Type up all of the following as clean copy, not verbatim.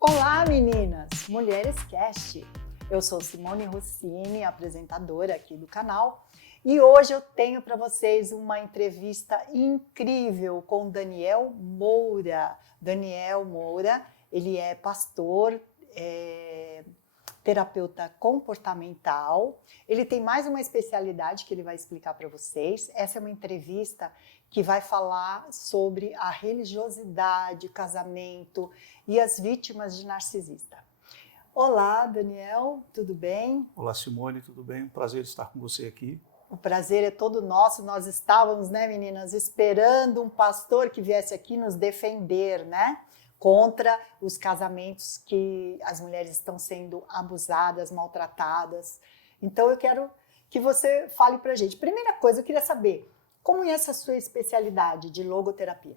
Olá, meninas! Mulheres Cast. Eu sou Simone Rossini, apresentadora aqui do canal, e hoje eu tenho para vocês uma entrevista incrível com Daniel Moura. Daniel Moura, ele é pastor, terapeuta comportamental. Ele tem mais uma especialidade que ele vai explicar para vocês. Essa é uma entrevista que vai falar sobre a religiosidade, casamento e as vítimas de narcisista. Olá, Daniel, tudo bem? Olá, Simone, tudo bem? Prazer estar com você aqui. O prazer é todo nosso. Nós estávamos, né, meninas, esperando um pastor que viesse aqui nos defender, né? Contra os casamentos que as mulheres estão sendo abusadas, maltratadas. Então eu quero que você fale pra gente. Primeira coisa, eu queria saber, como é essa sua especialidade de logoterapia?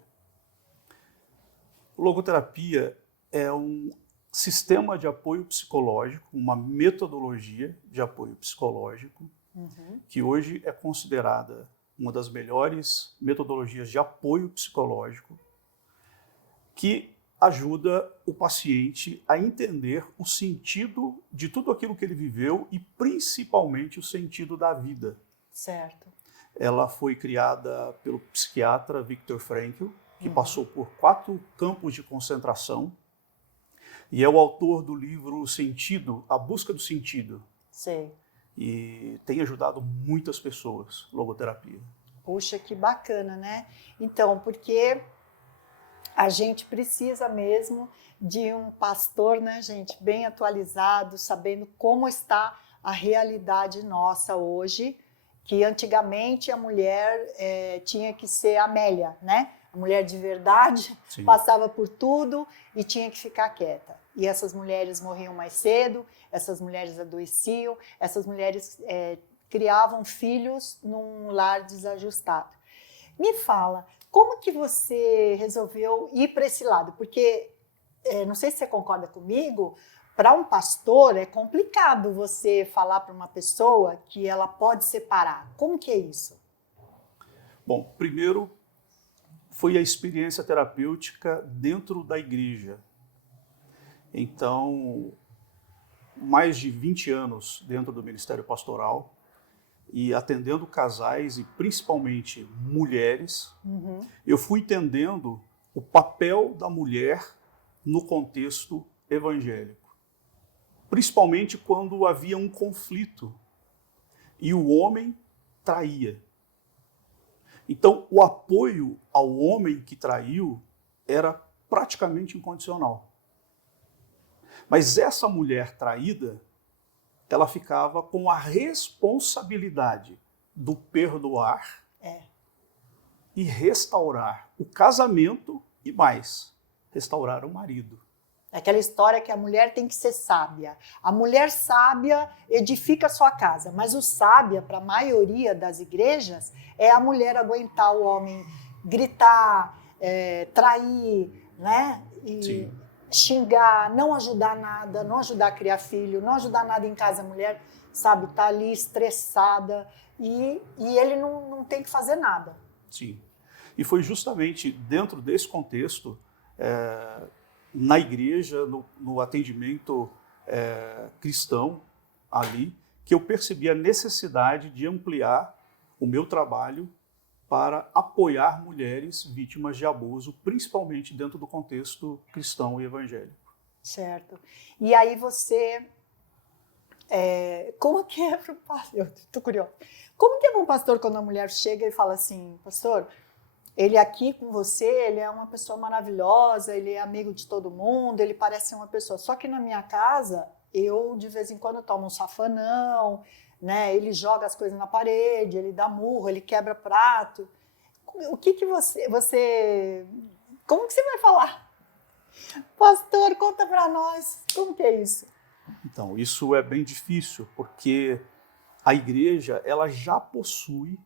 Logoterapia é um sistema de apoio psicológico, uma metodologia de apoio psicológico, que hoje é considerada uma das melhores metodologias de apoio psicológico, que ajuda o paciente a entender o sentido de tudo aquilo que ele viveu e principalmente o sentido da vida. Certo. Ela foi criada pelo psiquiatra Viktor Frankl, que passou por 4 campos de concentração e é o autor do livro Sentido, A Busca do Sentido. Sei. E tem ajudado muitas pessoas, logoterapia. Puxa, que bacana, né? Então, porque a gente precisa mesmo de um pastor, né, gente, bem atualizado, sabendo como está a realidade nossa hoje, que antigamente a mulher tinha que ser Amélia, né? A mulher de verdade. Sim. Passava por tudo e tinha que ficar quieta. E essas mulheres morriam mais cedo, essas mulheres adoeciam, essas mulheres criavam filhos num lar desajustado. Me fala, como que você resolveu ir para esse lado? Porque, não sei se você concorda comigo, para um pastor é complicado você falar para uma pessoa que ela pode separar. Como que é isso? Bom, primeiro foi a experiência terapêutica dentro da igreja. Então, mais de 20 anos dentro do ministério pastoral e atendendo casais e principalmente mulheres, eu fui entendendo o papel da mulher no contexto evangélico. Principalmente quando havia um conflito e o homem traía. Então, o apoio ao homem que traiu era praticamente incondicional. Mas essa mulher traída, ela ficava com a responsabilidade do perdoar e restaurar o casamento e mais, restaurar o marido. Aquela história que a mulher tem que ser sábia. A mulher sábia edifica a sua casa, mas o sábia, para a maioria das igrejas, é a mulher aguentar o homem gritar, trair, né? E xingar, não ajudar nada, não ajudar a criar filho, não ajudar nada em casa. A mulher, sabe, tá ali estressada e ele não tem que fazer nada. Sim. E foi justamente dentro desse contexto, na igreja, no atendimento cristão ali, que eu percebi a necessidade de ampliar o meu trabalho para apoiar mulheres vítimas de abuso, principalmente dentro do contexto cristão e evangélico. Certo. E aí você... como que é para o pastor? Eu estou curiosa. Como que é para um pastor quando a mulher chega e fala assim, pastor, ele aqui com você, ele é uma pessoa maravilhosa, ele é amigo de todo mundo, ele parece ser uma pessoa... Só que na minha casa, eu de vez em quando tomo um safanão, né? Ele joga as coisas na parede, ele dá murro, ele quebra prato. O que você... Como que você vai falar? Pastor, conta para nós, como que é isso? Então, isso é bem difícil, porque a igreja ela já possui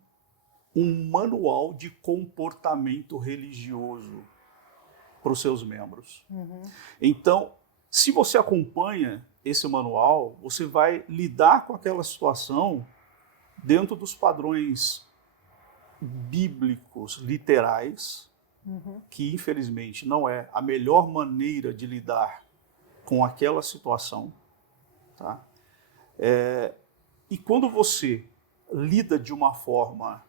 um manual de comportamento religioso para os seus membros. Então, se você acompanha esse manual, você vai lidar com aquela situação dentro dos padrões bíblicos, literais, que infelizmente não é a melhor maneira de lidar com aquela situação. Tá? E quando você lida de uma forma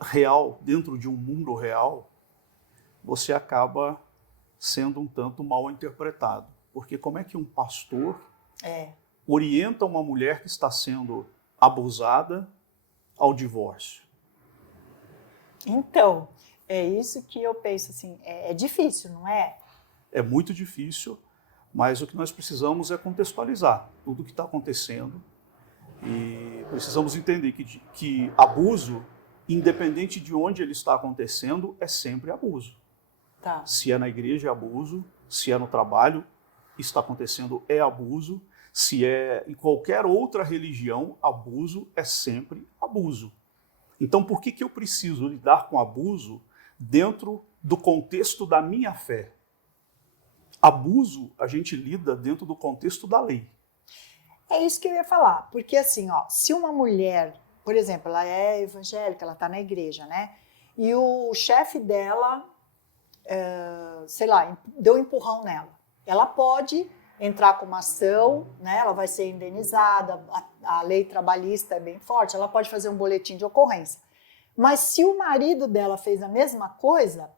real, dentro de um mundo real, você acaba sendo um tanto mal interpretado. Porque como é que um pastor orienta uma mulher que está sendo abusada ao divórcio? Então, é isso que eu penso, assim, é difícil, não é? É muito difícil, mas o que nós precisamos é contextualizar tudo o que está acontecendo e precisamos entender que abuso, independente de onde ele está acontecendo, é sempre abuso. Tá. Se é na igreja, é abuso. Se é no trabalho, está acontecendo, é abuso. Se é em qualquer outra religião, abuso é sempre abuso. Então, por que eu preciso lidar com abuso dentro do contexto da minha fé? Abuso, a gente lida dentro do contexto da lei. É isso que eu ia falar, porque assim, ó, se uma mulher, por exemplo, ela é evangélica, ela está na igreja, né? E o chefe dela, sei lá, deu um empurrão nela. Ela pode entrar com uma ação, né? Ela vai ser indenizada, a lei trabalhista é bem forte, ela pode fazer um boletim de ocorrência. Mas se o marido dela fez a mesma coisa,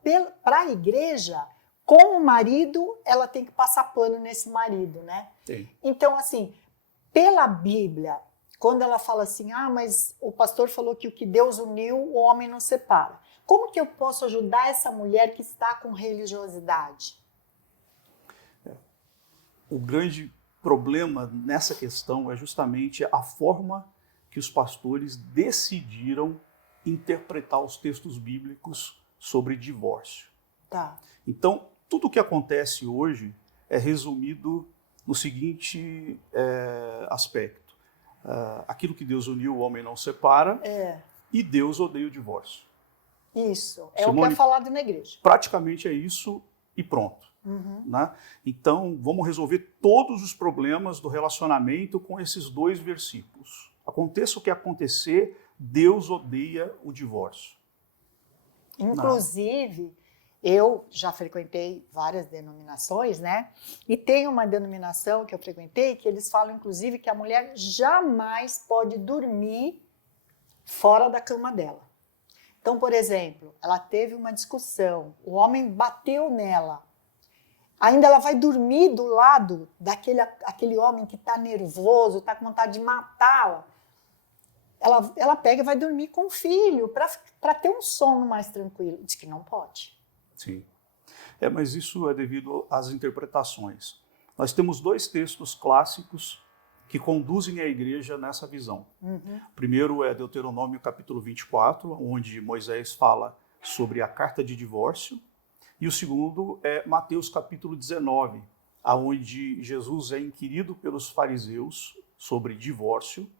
para a igreja, com o marido, ela tem que passar pano nesse marido, né? Sim. Então, assim, pela Bíblia, quando ela fala assim, mas o pastor falou que o que Deus uniu, o homem não separa. Como que eu posso ajudar essa mulher que está com religiosidade? O grande problema nessa questão é justamente a forma que os pastores decidiram interpretar os textos bíblicos sobre divórcio. Tá. Então, tudo o que acontece hoje é resumido no seguinte aspecto. Aquilo que Deus uniu, o homem não separa, e Deus odeia o divórcio. Isso, Simone, o que é falado na igreja. Praticamente é isso e pronto. Né? Então, vamos resolver todos os problemas do relacionamento com esses 2 versículos. Aconteça o que acontecer, Deus odeia o divórcio. Inclusive, eu já frequentei várias denominações, né? E tem uma denominação que eu frequentei que eles falam, inclusive, que a mulher jamais pode dormir fora da cama dela. Então, por exemplo, ela teve uma discussão, o homem bateu nela. Ainda ela vai dormir do lado daquele homem que está nervoso, está com vontade de matá-la. Ela pega e vai dormir com o filho para ter um sono mais tranquilo. Diz que não pode. Sim. Mas isso é devido às interpretações. Nós temos 2 textos clássicos que conduzem a igreja nessa visão. O primeiro é Deuteronômio capítulo 24, onde Moisés fala sobre a carta de divórcio. E o segundo é Mateus capítulo 19, onde Jesus é inquirido pelos fariseus sobre divórcio.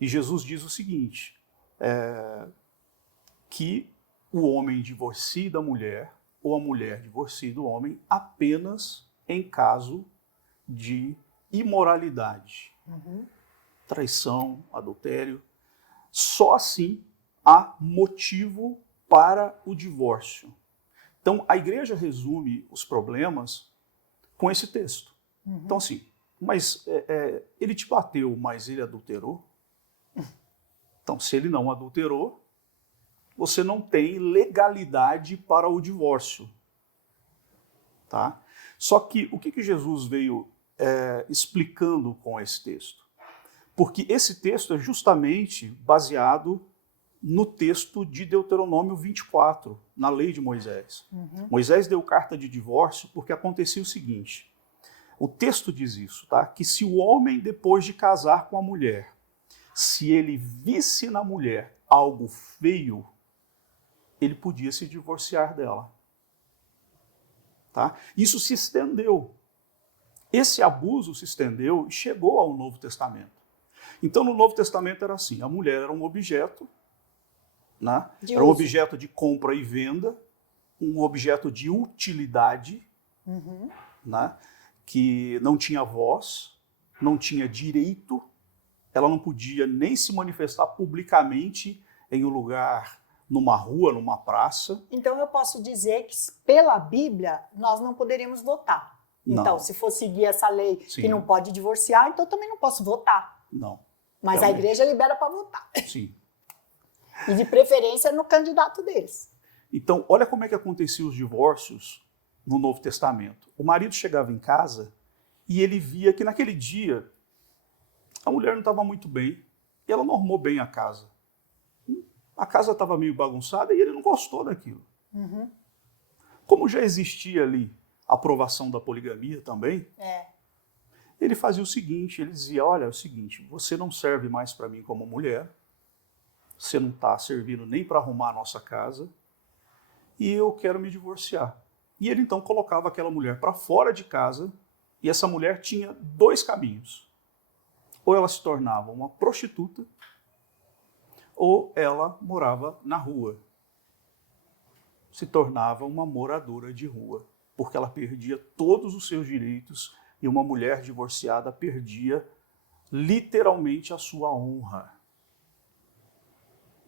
E Jesus diz o seguinte, que o homem divorcie da mulher, ou a mulher divorcie do homem, apenas em caso de imoralidade, traição, adultério. Só assim há motivo para o divórcio. Então, a igreja resume os problemas com esse texto. Então, assim, mas ele te bateu, mas ele adulterou? Então, se ele não adulterou, você não tem legalidade para o divórcio. Tá? Só que o que Jesus veio explicando com esse texto? Porque esse texto é justamente baseado no texto de Deuteronômio 24, na lei de Moisés. Moisés deu carta de divórcio porque acontecia o seguinte, o texto diz isso, tá? Que se o homem, depois de casar com a mulher, se ele visse na mulher algo feio, ele podia se divorciar dela. Tá? Isso se estendeu. Esse abuso se estendeu e chegou ao Novo Testamento. Então, no Novo Testamento era assim, a mulher era um objeto, né? Era um objeto de compra e venda, um objeto de utilidade, né? Que não tinha voz, não tinha direito, ela não podia nem se manifestar publicamente em um lugar, numa rua, numa praça. Então eu posso dizer que pela Bíblia nós não poderíamos votar. Não. Então, se for seguir essa lei Sim. que não pode divorciar, então eu também não posso votar. Não. Mas Realmente. a igreja libera para votar. Sim. E de preferência no candidato deles. Então, olha como é que aconteciam os divórcios no Novo Testamento. O marido chegava em casa e ele via que naquele dia a mulher não estava muito bem e ela não arrumou bem a casa. A casa estava meio bagunçada e ele não gostou daquilo. Uhum. Como já existia ali a aprovação da poligamia também, ele fazia o seguinte, ele dizia, olha, é o seguinte, você não serve mais para mim como mulher, você não está servindo nem para arrumar a nossa casa, e eu quero me divorciar. E ele então colocava aquela mulher para fora de casa, e essa mulher tinha dois caminhos. Ou ela se tornava uma prostituta, ou ela morava na rua. Se tornava uma moradora de rua, porque ela perdia todos os seus direitos, e uma mulher divorciada perdia literalmente a sua honra.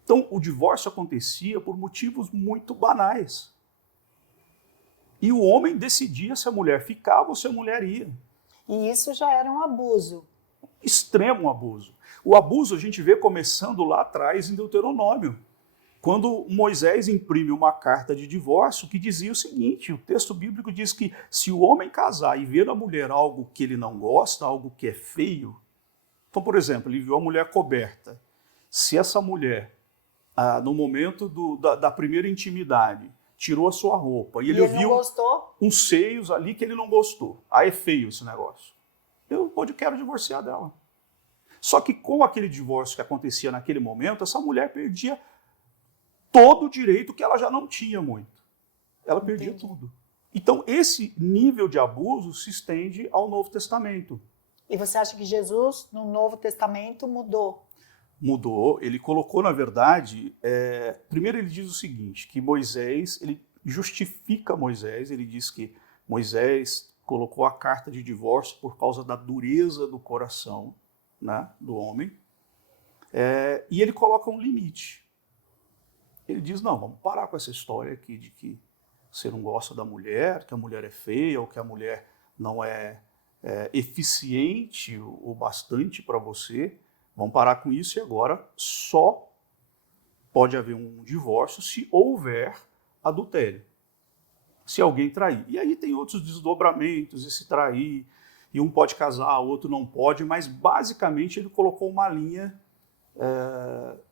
Então, o divórcio acontecia por motivos muito banais. E o homem decidia se a mulher ficava ou se a mulher ia. E isso já era um abuso. Extremo abuso. O abuso a gente vê começando lá atrás em Deuteronômio, quando Moisés imprime uma carta de divórcio que dizia o seguinte, o texto bíblico diz que se o homem casar e ver na mulher algo que ele não gosta, algo que é feio, então, por exemplo, ele viu a mulher coberta, se essa mulher, no momento da primeira intimidade, tirou a sua roupa e ele viu uns seios ali que ele não gostou, aí é feio esse negócio, eu quero divorciar dela. Só que com aquele divórcio que acontecia naquele momento, essa mulher perdia todo o direito que ela já não tinha muito. Ela perdia tudo. Então, esse nível de abuso se estende ao Novo Testamento. E você acha que Jesus, no Novo Testamento, mudou? Mudou. Ele colocou, na verdade, primeiro ele diz o seguinte, que Moisés, ele justifica Moisés, ele diz que Moisés colocou a carta de divórcio por causa da dureza do coração, né, do homem, e ele coloca um limite. Ele diz, não, vamos parar com essa história aqui de que você não gosta da mulher, que a mulher é feia, ou que a mulher não é eficiente o bastante para você. Vamos parar com isso e agora só pode haver um divórcio se houver adultério. Se alguém trair. E aí tem outros desdobramentos, esse trair, e um pode casar, o outro não pode, mas basicamente ele colocou uma linha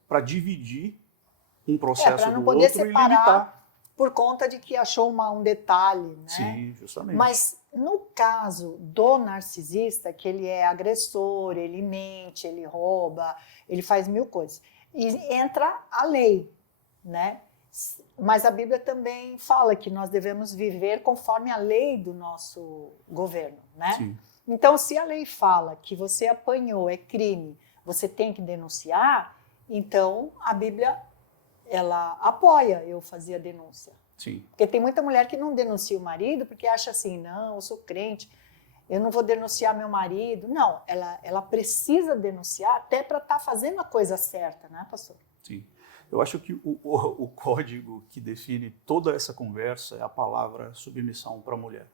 para dividir um processo para não do poder outro separar e limitar. Por conta de que achou um detalhe, né? Sim, justamente. Mas no caso do narcisista, que ele é agressor, ele mente, ele rouba, ele faz mil coisas, e entra a lei, né? Mas a Bíblia também fala que nós devemos viver conforme a lei do nosso governo, né? Sim. Então, se a lei fala que você apanhou, é crime, você tem que denunciar, então a Bíblia ela apoia eu fazer a denúncia. Sim. Porque tem muita mulher que não denuncia o marido porque acha assim, não, eu sou crente, eu não vou denunciar meu marido. Não, ela precisa denunciar até para estar fazendo a coisa certa, né, pastor? Sim. Eu acho que o código que define toda essa conversa é a palavra submissão para a mulher.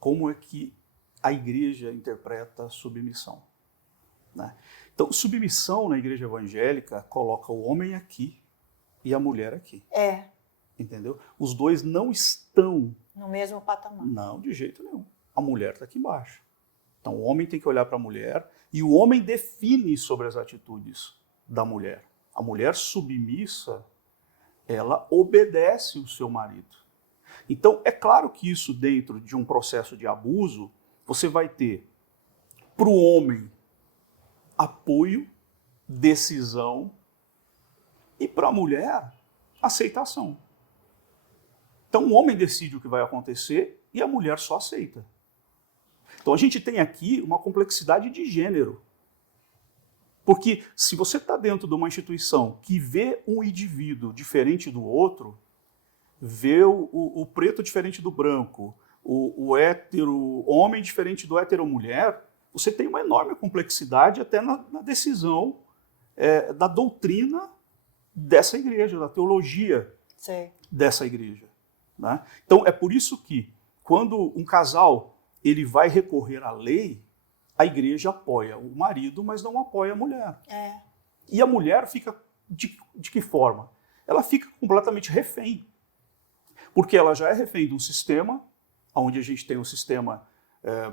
Como é que a igreja interpreta submissão, né? Então, submissão na igreja evangélica coloca o homem aqui e a mulher aqui. Entendeu? Os dois não estão no mesmo patamar. Não, de jeito nenhum. A mulher está aqui embaixo. Então, o homem tem que olhar para a mulher e o homem define sobre as atitudes da mulher. A mulher submissa, ela obedece o seu marido. Então, é claro que isso dentro de um processo de abuso, você vai ter para o homem apoio, decisão e para a mulher aceitação. Então o homem decide o que vai acontecer e a mulher só aceita. Então a gente tem aqui uma complexidade de gênero. Porque se você está dentro de uma instituição que vê um indivíduo diferente do outro, vê o preto diferente do branco, o hétero homem diferente do hétero mulher, você tem uma enorme complexidade até na decisão da doutrina dessa igreja, da teologia Sim. dessa igreja. Né? Então, é por isso que, quando um casal ele vai recorrer à lei, a igreja apoia o marido, mas não apoia a mulher. E a mulher fica de que forma? Ela fica completamente refém. Porque ela já é refém de um sistema, onde a gente tem um sistema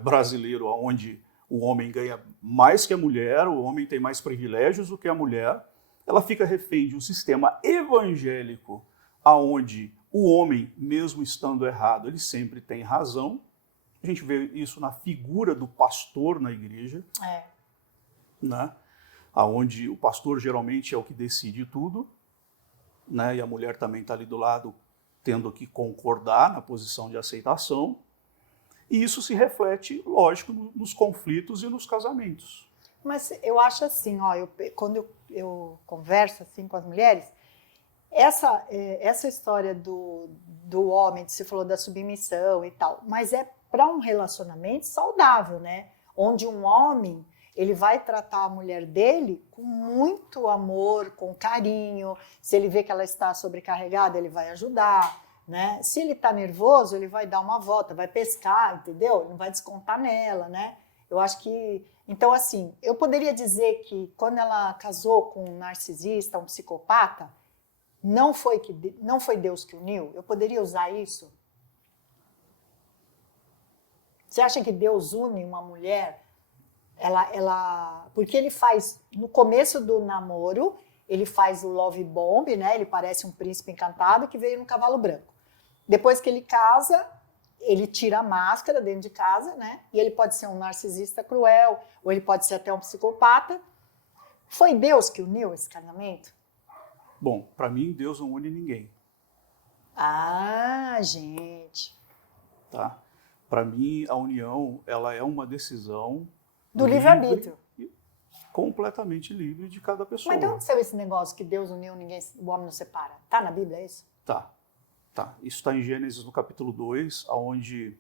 brasileiro, onde o homem ganha mais que a mulher, o homem tem mais privilégios do que a mulher. Ela fica refém de um sistema evangélico, onde o homem, mesmo estando errado, ele sempre tem razão. A gente vê isso na figura do pastor na igreja, né? Onde o pastor geralmente é o que decide tudo, né? E a mulher também está ali do lado, tendo que concordar na posição de aceitação. E isso se reflete, lógico, nos conflitos e nos casamentos. Mas eu acho assim, ó, quando eu converso assim com as mulheres, essa história do homem, você falou da submissão e tal, mas é para um relacionamento saudável, né? Onde um homem, ele vai tratar a mulher dele com muito amor, com carinho. Se ele vê que ela está sobrecarregada, ele vai ajudar, né? Se ele está nervoso, ele vai dar uma volta, vai pescar, entendeu? Ele não vai descontar nela, né? Eu acho que... Então, assim, eu poderia dizer que quando ela casou com um narcisista, um psicopata, não foi Deus que uniu? Eu poderia usar isso? Você acha que Deus une uma mulher? Porque ele faz, no começo do namoro, ele faz o love bomb, né? Ele parece um príncipe encantado que veio no cavalo branco. Depois que ele casa, ele tira a máscara dentro de casa, né? E ele pode ser um narcisista cruel, ou ele pode ser até um psicopata. Foi Deus que uniu esse casamento? Bom, para mim, Deus não une ninguém. Ah, gente. Tá? Para mim, a união, ela é uma decisão do livre-arbítrio. Completamente livre de cada pessoa. Mas de onde saiu esse negócio que Deus uniu, o homem não separa? Tá na Bíblia, é isso? Tá. Isso está em Gênesis, no capítulo 2, onde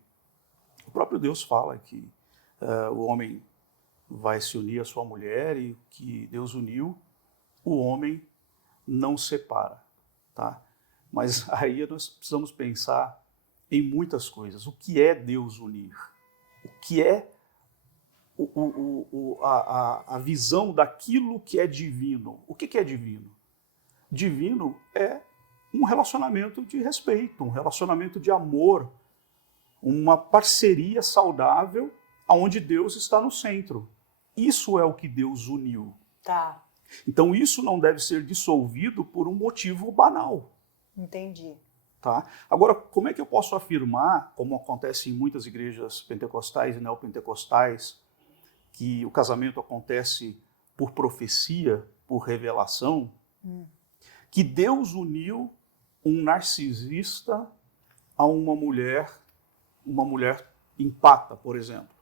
o próprio Deus fala que o homem vai se unir à sua mulher e que Deus uniu, o homem não separa. Tá? Mas aí nós precisamos pensar em muitas coisas. O que é Deus unir? O que é a visão daquilo que é divino? O que é divino? Divino é um relacionamento de respeito, um relacionamento de amor, uma parceria saudável onde Deus está no centro. Isso é o que Deus uniu. Tá. Então isso não deve ser dissolvido por um motivo banal. Entendi. Tá? Agora, como é que eu posso afirmar, como acontece em muitas igrejas pentecostais e neopentecostais, que o casamento acontece por profecia, por revelação, que Deus uniu um narcisista a uma mulher empata, por exemplo.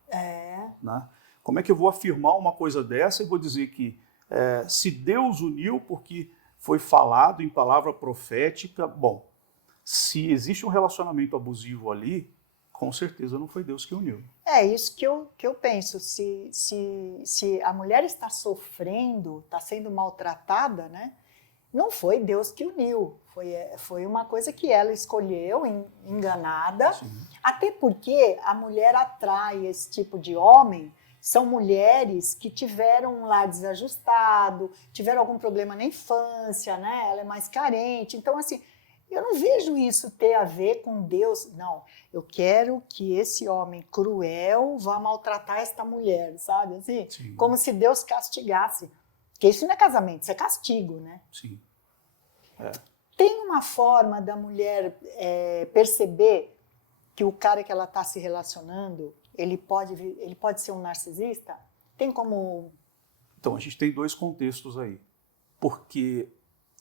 Né? Como é que eu vou afirmar uma coisa dessa e vou dizer que se Deus uniu porque foi falado em palavra profética, bom, se existe um relacionamento abusivo ali, com certeza não foi Deus que uniu. É isso que eu penso. Se a mulher está sofrendo, está sendo maltratada, né? Não foi Deus que uniu. Foi uma coisa que ela escolheu, enganada. Sim. Até porque a mulher atrai esse tipo de homem. São mulheres que tiveram um lar desajustado, tiveram algum problema na infância, né? Ela é mais carente. Então, assim, eu não vejo isso ter a ver com Deus. Não, eu quero que esse homem cruel vá maltratar esta mulher, sabe? Assim, Sim. como se Deus castigasse. Porque isso não é casamento, isso é castigo, né? Sim. Tem uma forma da mulher perceber que o cara que ela está se relacionando, ele pode ser um narcisista? Tem como... Então, a gente tem dois contextos aí. Porque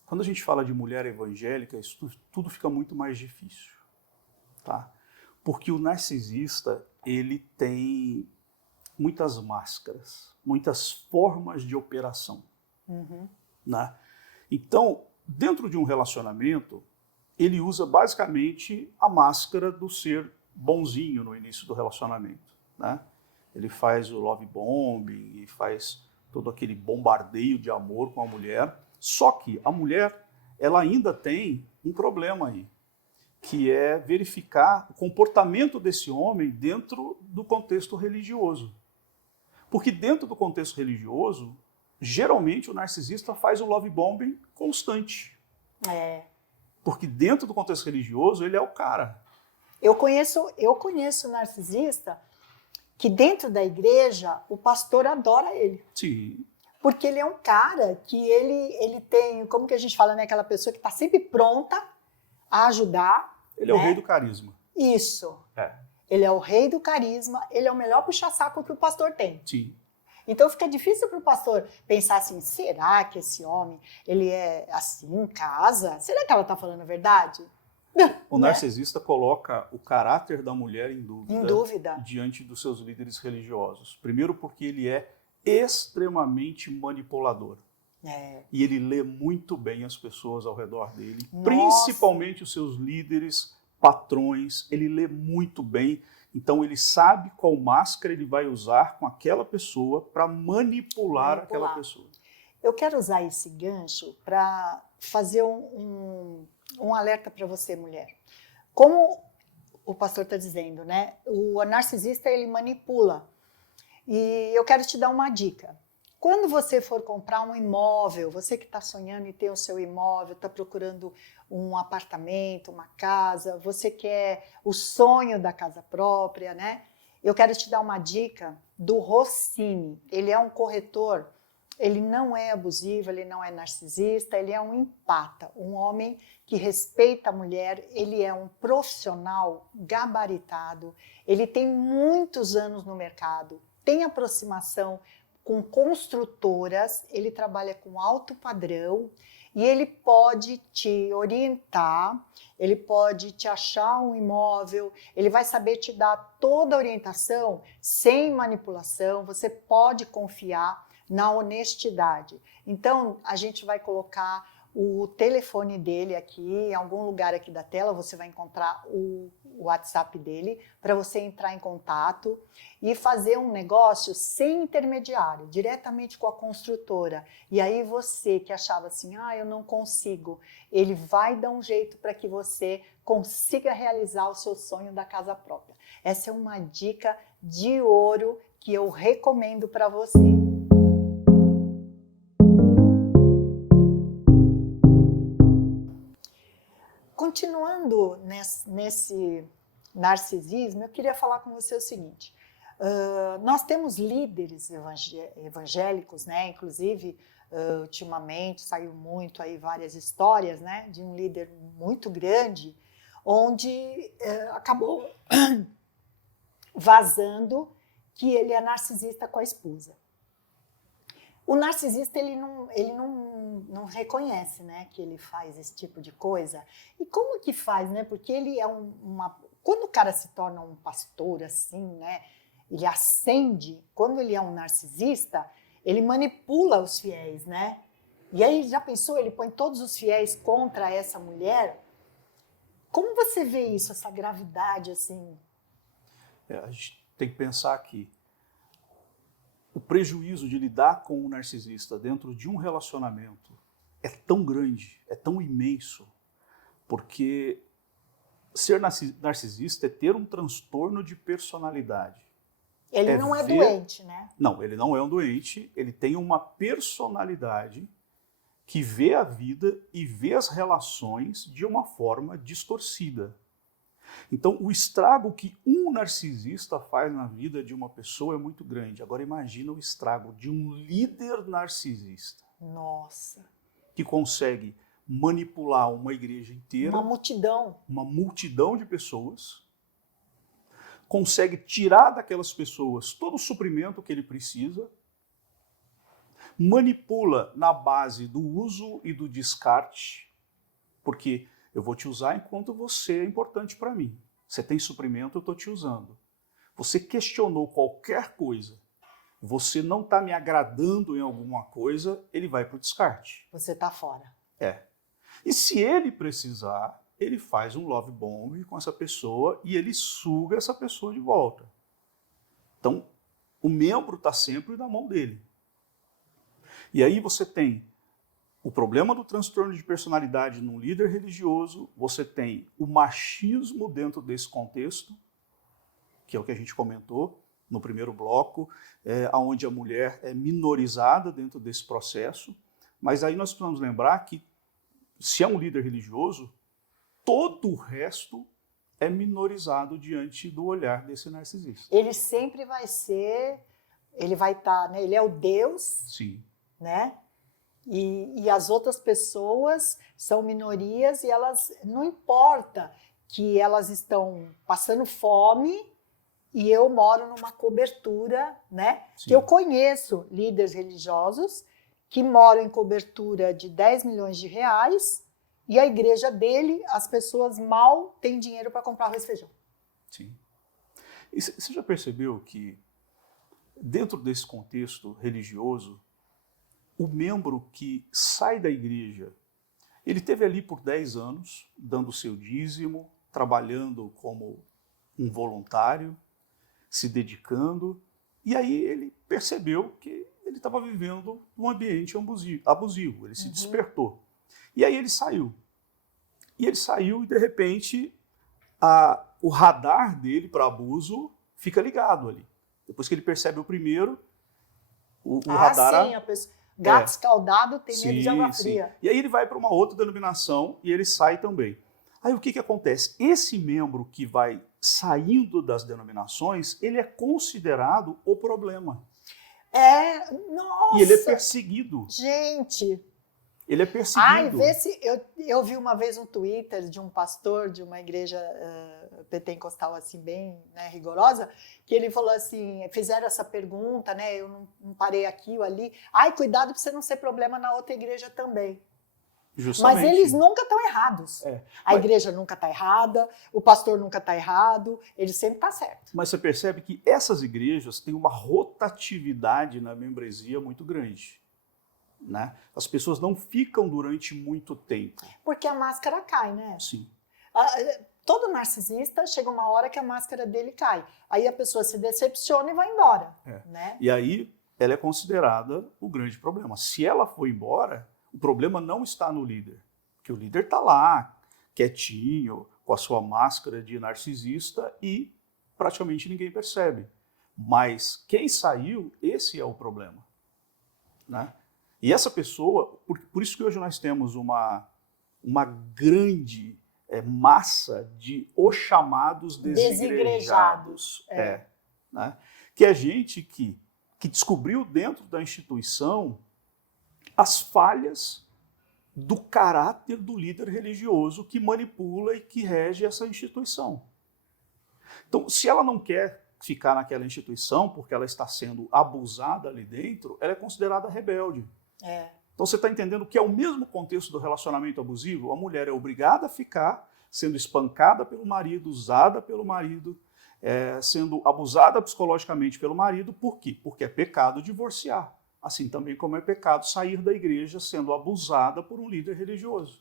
quando a gente fala de mulher evangélica, isso tudo fica muito mais difícil. Tá? Porque o narcisista, ele tem muitas máscaras, muitas formas de operação. Né? Então, dentro de um relacionamento, ele usa basicamente a máscara do ser bonzinho no início do relacionamento. Né? Ele faz o love bombing e faz todo aquele bombardeio de amor com a mulher. Só que a mulher, ela ainda tem um problema aí, que é verificar o comportamento desse homem dentro do contexto religioso. Porque dentro do contexto religioso, geralmente o narcisista faz um love bombing constante. Porque dentro do contexto religioso, ele é o cara. Eu conheço narcisista que dentro da igreja o pastor adora ele. Sim. Porque ele é um cara que ele tem, como que a gente fala, né? Aquela pessoa que está sempre pronta a ajudar. Ele é o rei do carisma. Isso. Ele é o rei do carisma, ele é o melhor puxa-saco que o pastor tem. Sim. Então fica difícil para o pastor pensar assim, será que esse homem, ele é assim em casa? Será que ela está falando a verdade? O narcisista coloca o caráter da mulher em dúvida diante dos seus líderes religiosos. Primeiro porque ele é extremamente manipulador. E ele lê muito bem as pessoas ao redor dele, principalmente os seus líderes, patrões, ele lê muito bem. Então ele sabe qual máscara ele vai usar com aquela pessoa para manipular aquela pessoa. Eu quero usar esse gancho para fazer um alerta para você, mulher. Como o pastor está dizendo, né? O narcisista, ele manipula. E eu quero te dar uma dica. Quando você for comprar um imóvel, você que está sonhando em ter o seu imóvel, está procurando um apartamento, uma casa, você quer o sonho da casa própria, né? Eu quero te dar uma dica do Rossini. Ele é um corretor, ele não é abusivo, ele não é narcisista, ele é um empata, um homem que respeita a mulher, ele é um profissional gabaritado, ele tem muitos anos no mercado, tem aproximação com construtoras, ele trabalha com alto padrão e ele pode te orientar, ele pode te achar um imóvel, ele vai saber te dar toda a orientação sem manipulação, você pode confiar na honestidade. Então, a gente vai colocar o telefone dele aqui, em algum lugar aqui da tela, você vai encontrar o WhatsApp dele para você entrar em contato e fazer um negócio sem intermediário, diretamente com a construtora. E aí você que achava assim, eu não consigo, ele vai dar um jeito para que você consiga realizar o seu sonho da casa própria. Essa é uma dica de ouro que eu recomendo para você. Continuando nesse narcisismo, eu queria falar com você o seguinte, nós temos líderes evangélicos, né? Inclusive, ultimamente saiu muito aí várias histórias, né? De um líder muito grande, onde acabou vazando que ele é narcisista com a esposa. O narcisista, ele não reconhece, né, que ele faz esse tipo de coisa. E como que faz, né? Porque ele é quando o cara se torna um pastor assim, né, ele ascende, quando ele é um narcisista, ele manipula os fiéis, né? E aí, já pensou, ele põe todos os fiéis contra essa mulher? Como você vê isso, essa gravidade assim? A gente tem que pensar aqui. O prejuízo de lidar com o narcisista dentro de um relacionamento é tão grande, é tão imenso, porque ser narcisista é ter um transtorno de personalidade. Ele não é doente, né? Não, ele não é um doente, ele tem uma personalidade que vê a vida e vê as relações de uma forma distorcida. Então, o estrago que um narcisista faz na vida de uma pessoa é muito grande. Agora, imagina o estrago de um líder narcisista. Nossa! Que consegue manipular uma igreja inteira. Uma multidão. Uma multidão de pessoas. Consegue tirar daquelas pessoas todo o suprimento que ele precisa. Manipula na base do uso e do descarte. Porque eu vou te usar enquanto você é importante para mim. Você tem suprimento, eu estou te usando. Você questionou qualquer coisa, você não está me agradando em alguma coisa, ele vai para o descarte. Você está fora. E se ele precisar, ele faz um love bomb com essa pessoa e ele suga essa pessoa de volta. Então, o membro está sempre na mão dele. E aí você tem o problema do transtorno de personalidade num líder religioso, você tem o machismo dentro desse contexto, que é o que a gente comentou no primeiro bloco, onde a mulher é minorizada dentro desse processo, mas aí nós precisamos lembrar que, se é um líder religioso, todo o resto é minorizado diante do olhar desse narcisista. Ele sempre vai ser, ele vai estar, né? Ele é o Deus, Sim. né? E as outras pessoas são minorias e elas, não importa que elas estão passando fome e eu moro numa cobertura, né? Sim. Que eu conheço líderes religiosos que moram em cobertura de 10 milhões de reais e a igreja dele, as pessoas mal têm dinheiro para comprar arroz e feijão. Sim. E você já percebeu que, dentro desse contexto religioso, o membro que sai da igreja, ele teve ali por 10 anos, dando o seu dízimo, trabalhando como um voluntário, se dedicando, e aí ele percebeu que ele estava vivendo um ambiente abusivo, ele se despertou. E aí ele saiu. E ele saiu e, de repente, o radar dele para abuso fica ligado ali. Depois que ele percebe o primeiro, o radar... Sim, a pessoa... Gato escaldado tem medo de água fria. Sim. E aí ele vai para uma outra denominação e ele sai também. Aí o que acontece? Esse membro que vai saindo das denominações, ele é considerado o problema. Nossa! E ele é perseguido. Gente! Ele é perseguido. Ai, vê se... Eu vi uma vez um Twitter de um pastor de uma igreja pentecostal assim, bem, né, rigorosa, que ele falou assim, fizeram essa pergunta, né, eu não parei aqui ou ali, ai, cuidado para você não ser problema na outra igreja também. Justamente. Mas eles nunca estão errados. A igreja nunca está errada, o pastor nunca está errado, ele sempre está certo. Mas você percebe que essas igrejas têm uma rotatividade na membresia muito grande. Né? As pessoas não ficam durante muito tempo. Porque a máscara cai, né? Sim. Todo narcisista, chega uma hora que a máscara dele cai. Aí a pessoa se decepciona e vai embora. Né? E aí ela é considerada o grande problema. Se ela for embora, o problema não está no líder. Porque o líder está lá, quietinho, com a sua máscara de narcisista e praticamente ninguém percebe. Mas quem saiu, esse é o problema. Né? E essa pessoa, por isso que hoje nós temos uma grande massa de os chamados desigrejados. Né? Que é gente que descobriu dentro da instituição as falhas do caráter do líder religioso que manipula e que rege essa instituição. Então, se ela não quer ficar naquela instituição porque ela está sendo abusada ali dentro, ela é considerada rebelde. Então você está entendendo que é o mesmo contexto do relacionamento abusivo? A mulher é obrigada a ficar sendo espancada pelo marido, usada pelo marido, sendo abusada psicologicamente pelo marido. Por quê? Porque é pecado divorciar. Assim também como é pecado sair da igreja sendo abusada por um líder religioso.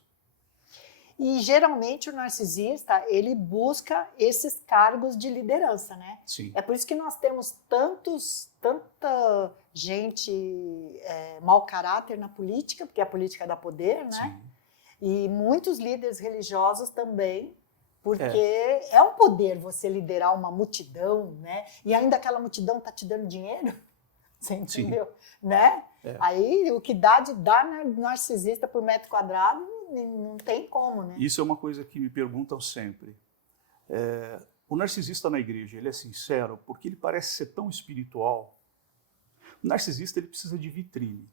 E geralmente o narcisista, ele busca esses cargos de liderança, né? Sim. É por isso que nós temos tanta gente mau caráter na política, porque a política dá poder, né? Sim. E muitos líderes religiosos também, porque é um poder você liderar uma multidão, né? E ainda aquela multidão está te dando dinheiro, você entendeu? Sim. Né? Aí o que dá de dar narcisista por metro quadrado, não tem como, né? Isso é uma coisa que me perguntam sempre. O narcisista na igreja, ele é sincero porque ele parece ser tão espiritual. O narcisista, ele precisa de vitrine.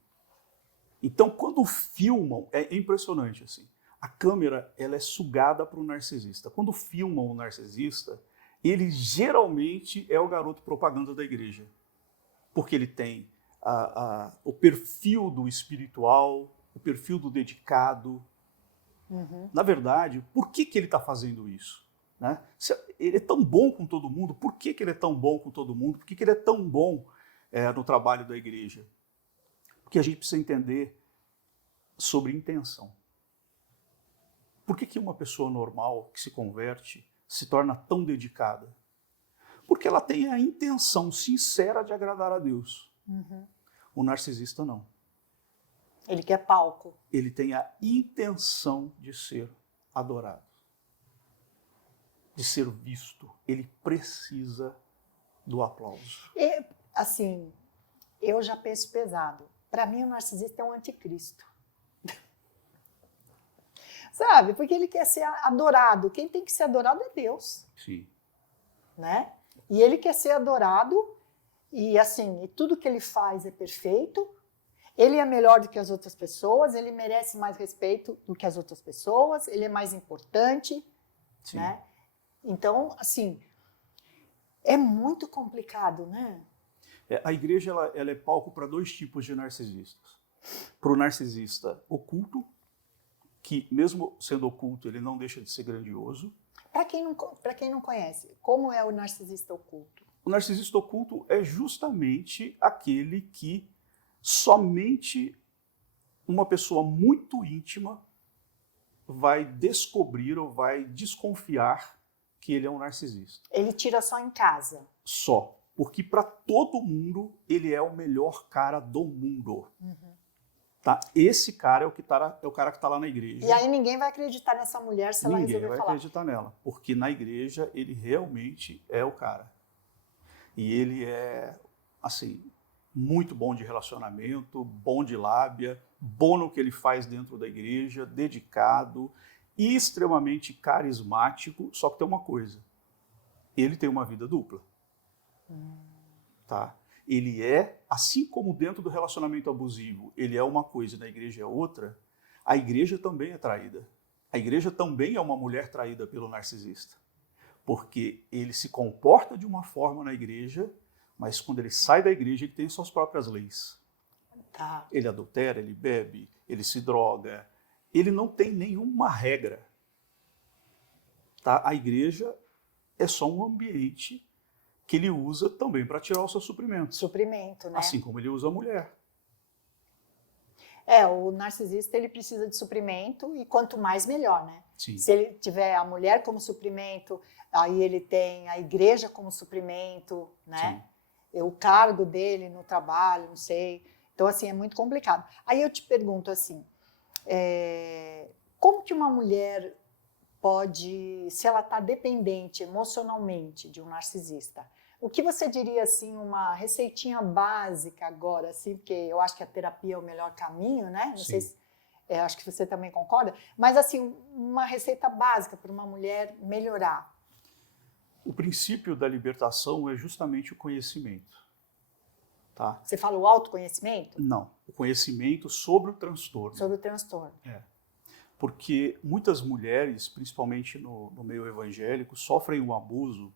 Então, quando filmam, é impressionante assim. A câmera, ela é sugada para o narcisista. Quando filmam o narcisista, ele geralmente é o garoto propaganda da igreja. Porque ele tem o perfil do espiritual, o perfil do dedicado. Na verdade, por que ele está fazendo isso? Né? Ele é tão bom com todo mundo, por que ele é tão bom com todo mundo? Por que ele é tão bom no trabalho da igreja? Porque a gente precisa entender sobre intenção. Por que uma pessoa normal que se converte se torna tão dedicada? Porque ela tem a intenção sincera de agradar a Deus. O narcisista não. Ele quer palco. Ele tem a intenção de ser adorado, de ser visto. Ele precisa do aplauso. E, assim, eu já penso pesado. Para mim, o narcisista é um anticristo. Sabe? Porque ele quer ser adorado. Quem tem que ser adorado é Deus. Sim. Né? E ele quer ser adorado e, assim, e tudo que ele faz é perfeito. Ele é melhor do que as outras pessoas, ele merece mais respeito do que as outras pessoas, ele é mais importante, Sim. né? Então, assim, é muito complicado, né? A igreja ela é palco para dois tipos de narcisistas. Para o narcisista oculto, que mesmo sendo oculto, ele não deixa de ser grandioso. Para quem não conhece, como é o narcisista oculto? O narcisista oculto é justamente aquele que somente uma pessoa muito íntima vai descobrir ou vai desconfiar que ele é um narcisista. Ele tira só em casa. Só. Porque para todo mundo ele é o melhor cara do mundo. Uhum. Tá? Esse cara é o cara que está lá na igreja. E aí ninguém vai acreditar nessa mulher se ela resolver falar. Ninguém vai acreditar nela. Porque na igreja ele realmente é o cara. E ele é, assim, muito bom de relacionamento, bom de lábia, bom no que ele faz dentro da igreja, dedicado e extremamente carismático. Só que tem uma coisa, ele tem uma vida dupla. Tá? Ele é, assim como dentro do relacionamento abusivo, ele é uma coisa e na igreja é outra, a igreja também é traída. A igreja também é uma mulher traída pelo narcisista. Porque ele se comporta de uma forma na igreja, mas quando ele sai da igreja, ele tem suas próprias leis. Tá. Ele adultera, ele bebe, ele se droga. Ele não tem nenhuma regra. Tá? A igreja é só um ambiente que ele usa também para tirar o seu suprimento. Suprimento, né? Assim como ele usa a mulher. O narcisista ele precisa de suprimento e quanto mais melhor, né? Sim. Se ele tiver a mulher como suprimento, aí ele tem a igreja como suprimento, né? O cargo dele no trabalho, não sei. Então, assim, é muito complicado. Aí eu te pergunto assim, como que uma mulher pode, se ela está dependente emocionalmente de um narcisista, o que você diria, assim, uma receitinha básica agora, assim, porque eu acho que a terapia é o melhor caminho, né? Não sei se, acho que você também concorda, mas, assim, uma receita básica para uma mulher melhorar. O princípio da libertação é justamente o conhecimento. Tá? Você fala o autoconhecimento? Não, o conhecimento sobre o transtorno. Sobre o transtorno. Porque muitas mulheres, principalmente no meio evangélico, sofrem um abuso,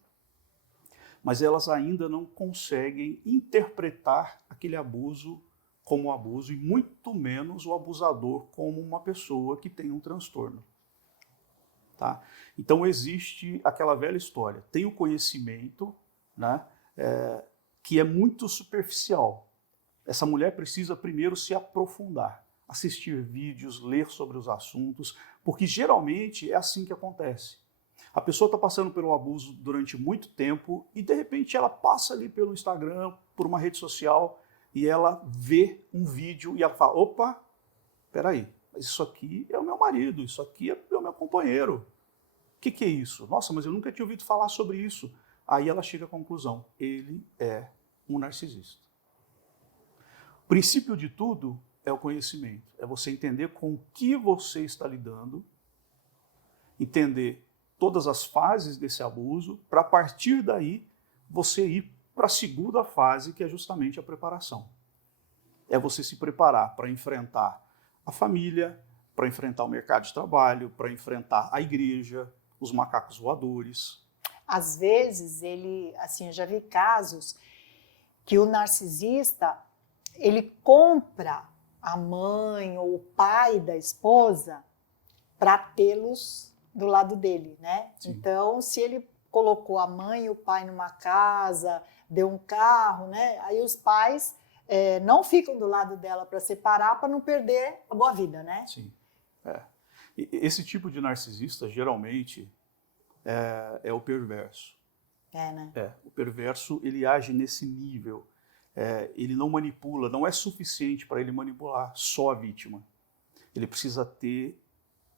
mas elas ainda não conseguem interpretar aquele abuso como abuso e muito menos o abusador como uma pessoa que tem um transtorno. Tá? Então existe aquela velha história, tem o conhecimento, né, que é muito superficial. Essa mulher precisa primeiro se aprofundar, assistir vídeos, ler sobre os assuntos, porque geralmente é assim que acontece. A pessoa está passando pelo abuso durante muito tempo e de repente ela passa ali pelo Instagram, por uma rede social e ela vê um vídeo e ela fala, opa, peraí, mas isso aqui é o meu marido, isso aqui é o meu companheiro. O que é isso? Nossa, mas eu nunca tinha ouvido falar sobre isso. Aí ela chega à conclusão, ele é um narcisista. O princípio de tudo é o conhecimento, é você entender com o que você está lidando, entender todas as fases desse abuso, para a partir daí você ir para a segunda fase, que é justamente a preparação. É você se preparar para enfrentar a família, para enfrentar o mercado de trabalho, para enfrentar a igreja, os macacos voadores. Às vezes, eu já vi casos que o narcisista, ele compra a mãe ou o pai da esposa para tê-los do lado dele, né? Sim. Então, se ele colocou a mãe e o pai numa casa, deu um carro, né? Aí os pais não ficam do lado dela para separar, para não perder a boa vida, né? Sim. E esse tipo de narcisista, geralmente, é o perverso. Né? O perverso, ele age nesse nível. ele não manipula, não é suficiente para ele manipular só a vítima. Ele precisa ter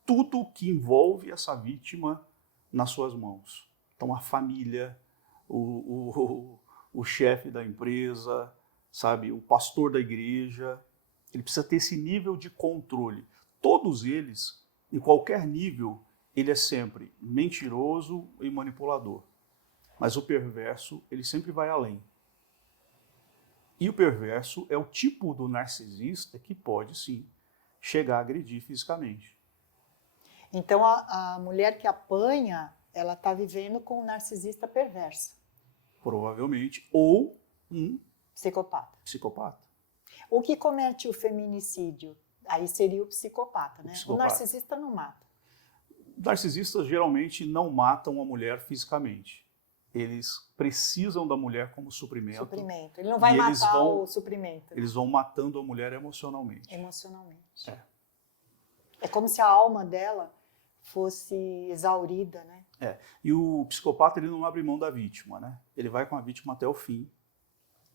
tudo que envolve essa vítima nas suas mãos. Então, a família, o chefe da empresa, sabe, o pastor da igreja, ele precisa ter esse nível de controle. Todos eles, em qualquer nível, ele é sempre mentiroso e manipulador. Mas o perverso, ele sempre vai além. E o perverso é o tipo do narcisista que pode, sim, chegar a agredir fisicamente. Então, a mulher que apanha, ela está vivendo com um narcisista perverso. Provavelmente. Ou um psicopata. O que comete o feminicídio? Aí seria o psicopata, né? O narcisista não mata. Narcisistas geralmente não matam a mulher fisicamente. Eles precisam da mulher como suprimento. Ele não vai matar o suprimento. Eles vão matando a mulher emocionalmente. É como se a alma dela fosse exaurida, né? E o psicopata, ele não abre mão da vítima, né? Ele vai com a vítima até o fim.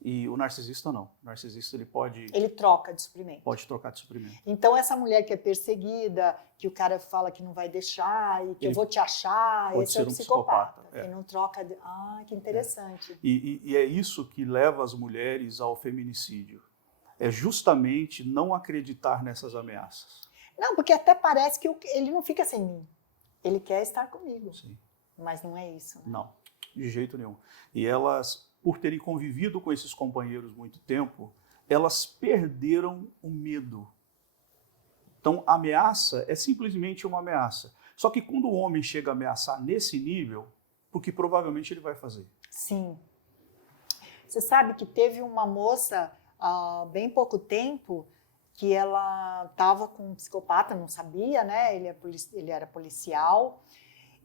E o narcisista não. O narcisista, ele troca de suprimento. Pode trocar de suprimento. Então, essa mulher que é perseguida, que o cara fala que não vai deixar e que eu vou te achar, esse é o psicopata. Que não troca de... Ah, que interessante. E é isso que leva as mulheres ao feminicídio. É justamente não acreditar nessas ameaças. Não, porque até parece que ele não fica sem mim. Ele quer estar comigo. Sim. Mas não é isso, né? Não, de jeito nenhum. E elas, por terem convivido com esses companheiros muito tempo, elas perderam o medo. Então, a ameaça é simplesmente uma ameaça. Só que quando o homem chega a ameaçar nesse nível, porque provavelmente ele vai fazer. Sim. Você sabe que teve uma moça, há bem pouco tempo, que ela estava com um psicopata, não sabia, né? Ele era policial,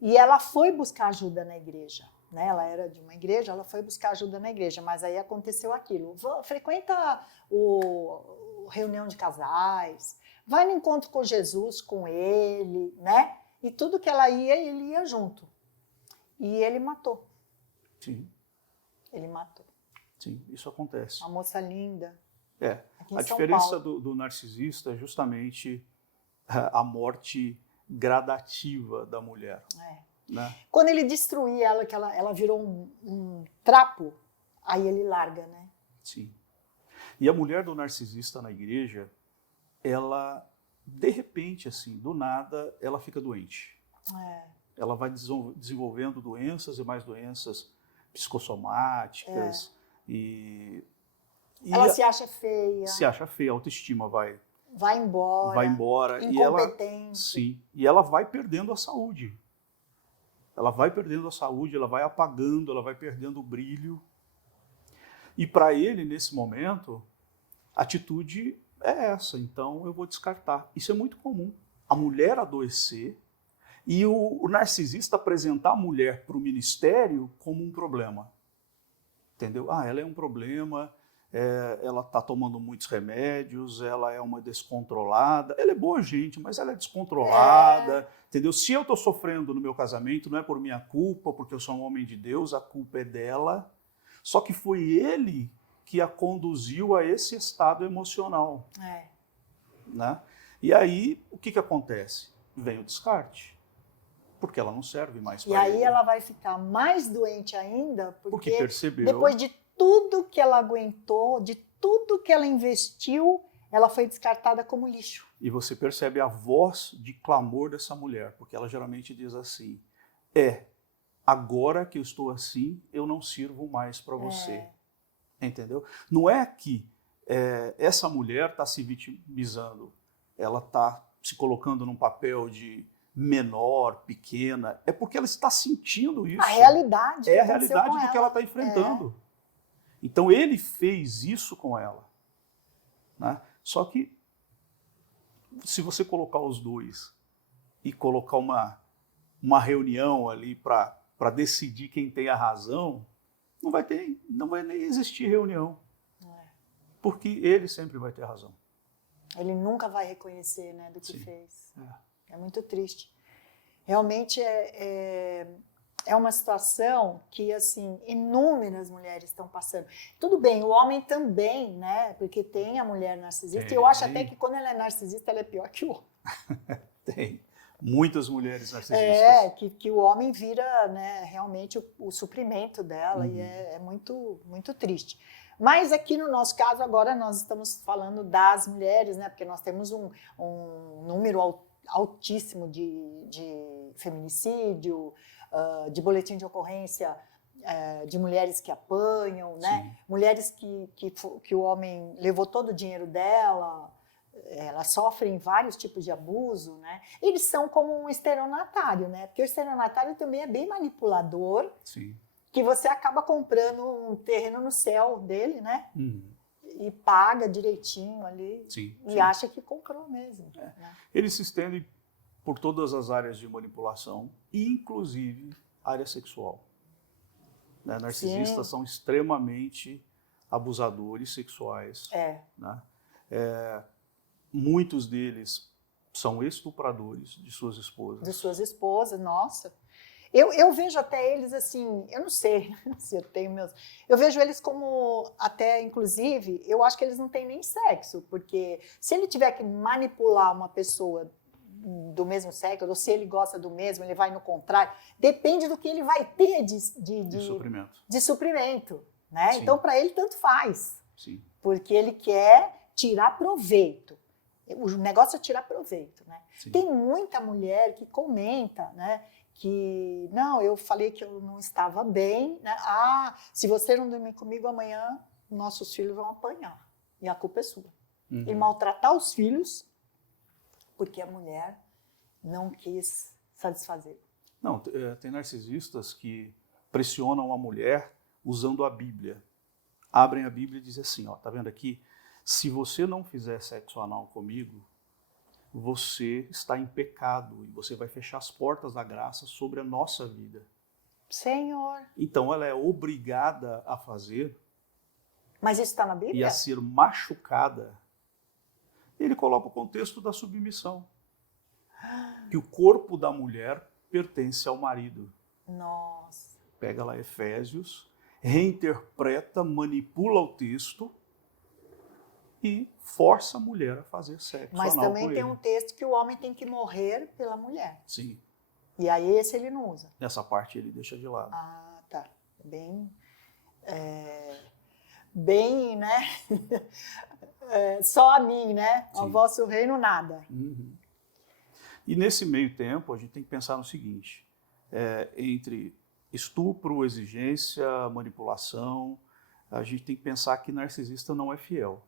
e ela foi buscar ajuda na igreja. Né? Ela era de uma igreja, ela foi buscar ajuda na igreja, mas aí aconteceu aquilo. Frequenta o reunião de casais, vai no encontro com Jesus, com ele, né? E tudo que ela ia, ele ia junto. E ele matou. Sim. Ele matou. Sim, isso acontece. Uma moça linda. A diferença do narcisista é justamente a morte gradativa da mulher. Né? Quando ele destruía ela, que ela virou um trapo, aí ele larga, né? Sim. E a mulher do narcisista na igreja, ela, de repente, assim, do nada, ela fica doente. Ela vai desenvolvendo doenças e mais doenças psicossomáticas. Ela se acha feia. Se acha feia, a autoestima vai embora. Incompetente. E ela vai perdendo a saúde. Ela vai apagando, ela vai perdendo o brilho. E para ele, nesse momento, a atitude é essa. Então, eu vou descartar. Isso é muito comum. A mulher adoecer e o narcisista apresentar a mulher para o ministério como um problema. Entendeu? Ela é um problema, ela está tomando muitos remédios, ela é uma descontrolada. Ela é boa gente, mas ela é descontrolada. Entendeu? Se eu estou sofrendo no meu casamento, não é por minha culpa, porque eu sou um homem de Deus, a culpa é dela. Só que foi ele que a conduziu a esse estado emocional. Né? E aí, o que acontece? Vem o descarte. Porque ela não serve mais para ele. E aí ela vai ficar mais doente ainda, porque percebeu. Depois de tudo que ela aguentou, de tudo que ela investiu, ela foi descartada como lixo. E você percebe a voz de clamor dessa mulher, porque ela geralmente diz assim, agora que eu estou assim, eu não sirvo mais para você. Entendeu? Não é que essa mulher está se vitimizando, ela está se colocando num papel de menor, pequena, é porque ela está sentindo isso. A realidade. É a realidade do que ela está enfrentando. Então ele fez isso com ela. Né? Só que se você colocar os dois e colocar uma reunião ali para decidir quem tem a razão, não vai nem existir reunião. Porque ele sempre vai ter razão. Ele nunca vai reconhecer, né, do que fez. É muito triste. Realmente é uma situação que, assim, inúmeras mulheres estão passando. Tudo bem, o homem também, né? Porque tem a mulher narcisista, e eu acho até que quando ela é narcisista, ela é pior que o homem. Tem muitas mulheres narcisistas. Que o homem vira, né, realmente o suprimento dela, e é muito, muito triste. Mas aqui no nosso caso, agora nós estamos falando das mulheres, né? Porque nós temos um número altíssimo de feminicídio, de boletim de ocorrência de mulheres que apanham, né? Sim. Mulheres que o homem levou todo o dinheiro dela, elas sofrem vários tipos de abuso, né? Eles são como um estelionatário, né? Porque o estelionatário também é bem manipulador, Sim. que você acaba comprando um terreno no céu dele, né? E paga direitinho ali, sim, e sim. acha que comprou mesmo. Né? Eles se estendem por todas as áreas de manipulação, inclusive área sexual. Né? Narcisistas são extremamente abusadores sexuais. Né? Muitos deles são estupradores de suas esposas. De suas esposas, nossa. Eu vejo até eles assim, eu não sei se eu tenho meus... Eu vejo eles como, até inclusive, eu acho que eles não têm nem sexo, porque se ele tiver que manipular uma pessoa do mesmo sexo, ou se ele gosta do mesmo, ele vai no contrário, depende do que ele vai ter de suprimento. De suprimento, né? Sim. Então, para ele, tanto faz. Sim. Porque ele quer tirar proveito. O negócio é tirar proveito, né? Sim. Tem muita mulher que comenta, né? Que, não, eu falei que eu não estava bem, né? Ah, se você não dormir comigo amanhã, nossos filhos vão apanhar. E a culpa é sua. E maltratar os filhos porque a mulher não quis satisfazer. Não, tem narcisistas que pressionam a mulher usando a Bíblia. Abrem a Bíblia e dizem assim, ó, tá vendo aqui? Se você não fizer sexo anal comigo, você está em pecado e você vai fechar as portas da graça sobre a nossa vida. Senhor. Então ela é obrigada a fazer. Mas isso está na Bíblia? E a ser machucada. Ele coloca o contexto da submissão. Que o corpo da mulher pertence ao marido. Nossa. Pega lá Efésios, reinterpreta, manipula o texto e força a mulher a fazer sexo Mas anal também com tem ele. um texto que o homem tem que morrer pela mulher. Sim. E aí esse ele não usa. Nessa parte ele deixa de lado. Ah, tá. Bem, né? Só a mim, né? Ao vosso reino nada. E nesse meio tempo a gente tem que pensar no seguinte, entre estupro, exigência, manipulação, a gente tem que pensar que narcisista não é fiel.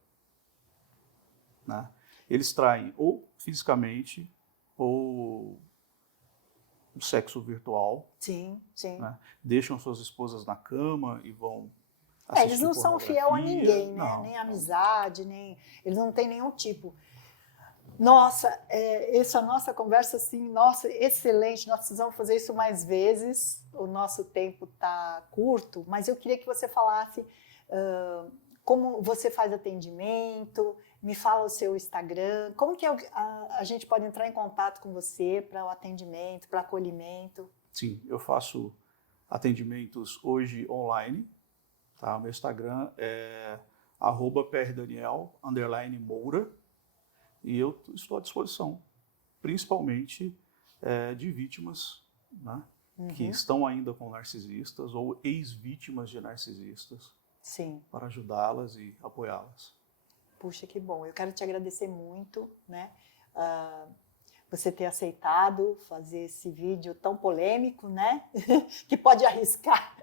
Né? Eles traem ou fisicamente ou o sexo virtual. Sim, sim. Né? Deixam suas esposas na cama e vão eles não são fiel a ninguém, né? Não, nem amizade, nem eles não têm nenhum tipo. Nossa, essa nossa conversa, assim, nossa, excelente, nós precisamos fazer isso mais vezes, o nosso tempo está curto, mas eu queria que você falasse como você faz atendimento, me fala o seu Instagram, como que a gente pode entrar em contato com você para o atendimento, para acolhimento? Sim, eu faço atendimentos hoje online, tá? Meu Instagram é @prdaniel_moura e eu estou à disposição, principalmente de vítimas, né? Que estão ainda com narcisistas ou ex-vítimas de narcisistas. Sim. Para ajudá-las e apoiá-las. Puxa, que bom. Eu quero te agradecer muito, né? Você ter aceitado fazer esse vídeo tão polêmico, né? Que pode arriscar.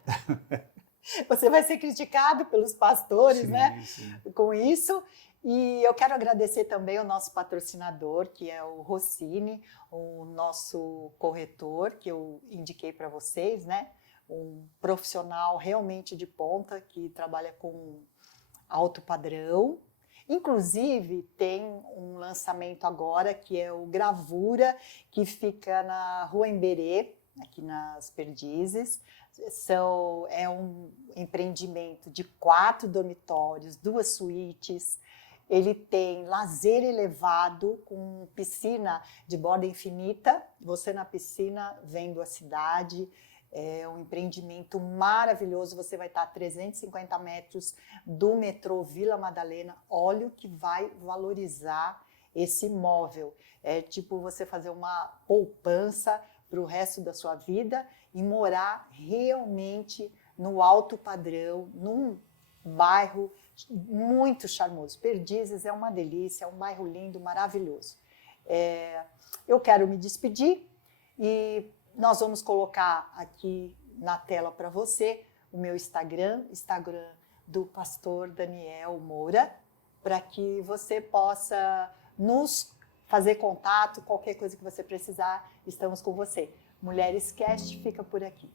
Você vai ser criticado pelos pastores, sim, né? Sim. Com isso. E eu quero agradecer também o nosso patrocinador, que é o Rossini, o nosso corretor, que eu indiquei para vocês, né? Um profissional realmente de ponta, que trabalha com alto padrão. Inclusive, tem um lançamento agora, que é o Gravura, que fica na Rua Emberê, aqui nas Perdizes. É um empreendimento de 4 dormitórios, 2 suítes. Ele tem lazer elevado, com piscina de borda infinita. Você na piscina, vendo a cidade. É um empreendimento maravilhoso, você vai estar a 350 metros do metrô Vila Madalena. Olha o que vai valorizar esse imóvel. É tipo você fazer uma poupança para o resto da sua vida e morar realmente no alto padrão, num bairro muito charmoso. Perdizes é uma delícia, é um bairro lindo, maravilhoso. Eu quero me despedir e nós vamos colocar aqui na tela para você o meu Instagram do pastor Daniel Moura, para que você possa nos fazer contato, qualquer coisa que você precisar, estamos com você. Mulheres Cast fica por aqui.